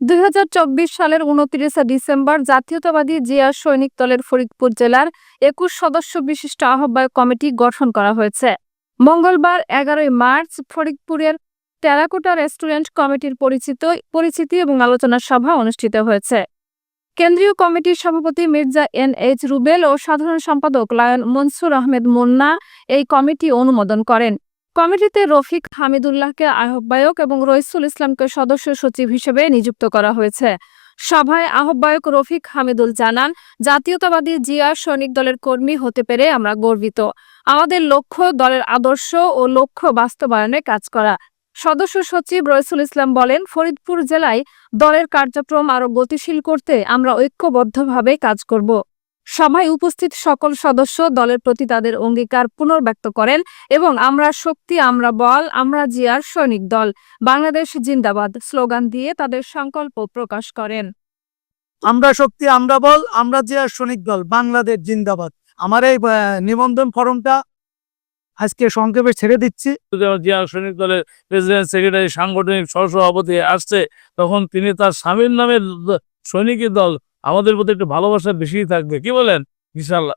সালের ২৯ ডিসেম্বর জাতীয়তাবাদী জিয়া সৈনিক দলের ফরিদপুর জেলার ২১ সদস্য বিশিষ্ট আহ্বায়ক কমিটি গঠন করা হয়েছে। মঙ্গলবার ১১ মার্চ ফরিদপুরের টেরাকোটা রেস্টুরেন্ট কমিটির পরিচিতি এবং আলোচনা সভা অনুষ্ঠিত হয়েছে। কেন্দ্রীয় কমিটির সভাপতি মির্জা এন.এইচ. রুবেল ও সাধারণ সম্পাদক লায়ন মনসুর আহমেদ মুন্না এই কমিটি অনুমোদন করেন। কমিটিতে রফিক হামিদুল্লাহকে আহ্বায়ক এবং রইসুল ইসলামকে সদস্য সচিব হিসেবে নিযুক্ত করা হয়েছে। সভায় আহ্বায়ক রফিক হামিদুল জানান, জাতীয়তাবাদী জিয়া সৈনিক দলের কর্মী হতে পেরে আমরা গর্বিত। আমাদের লক্ষ্য দলের আদর্শ ও লক্ষ্য বাস্তবায়নে কাজ করা। সদস্য সচিব রইসুল ইসলাম বলেন, ফরিদপুর জেলায় দলের কার্যক্রম আরও গতিশীল করতে আমরা ঐক্যবদ্ধভাবে কাজ করব। সভায় উপস্থিত সকল সদস্য দলের প্রতি তাদের অঙ্গীকার পুনর্ব্যক্ত করেন এবং আমরা শক্তি, আমরা বল, আমরা জিয়ার সৈনিক দল, বাংলাদেশ জিন্দাবাদ স্লোগান দিয়ে তাদের সংকল্প প্রকাশ করেন। আমরা শক্তি, আমরা বল, আমরা জিয়ার সৈনিক দল, বাংলাদেশ জিন্দাবাদ। আমার এই নিবন্ধন ফর্মটা আজকে সংক্ষেপে ছেড়ে দিচ্ছি। জিয়া সৈনিক দলের প্রেসিডেন্ট, সেক্রেটারি, সাংগঠনিক সহসভাপতি আসছে, তখন তিনি তার স্বামীর নামে সৈনিকের দল, আমাদের প্রতি একটু ভালোবাসা বেশি থাকবে। কি বলেন? ইনশাআল্লাহ।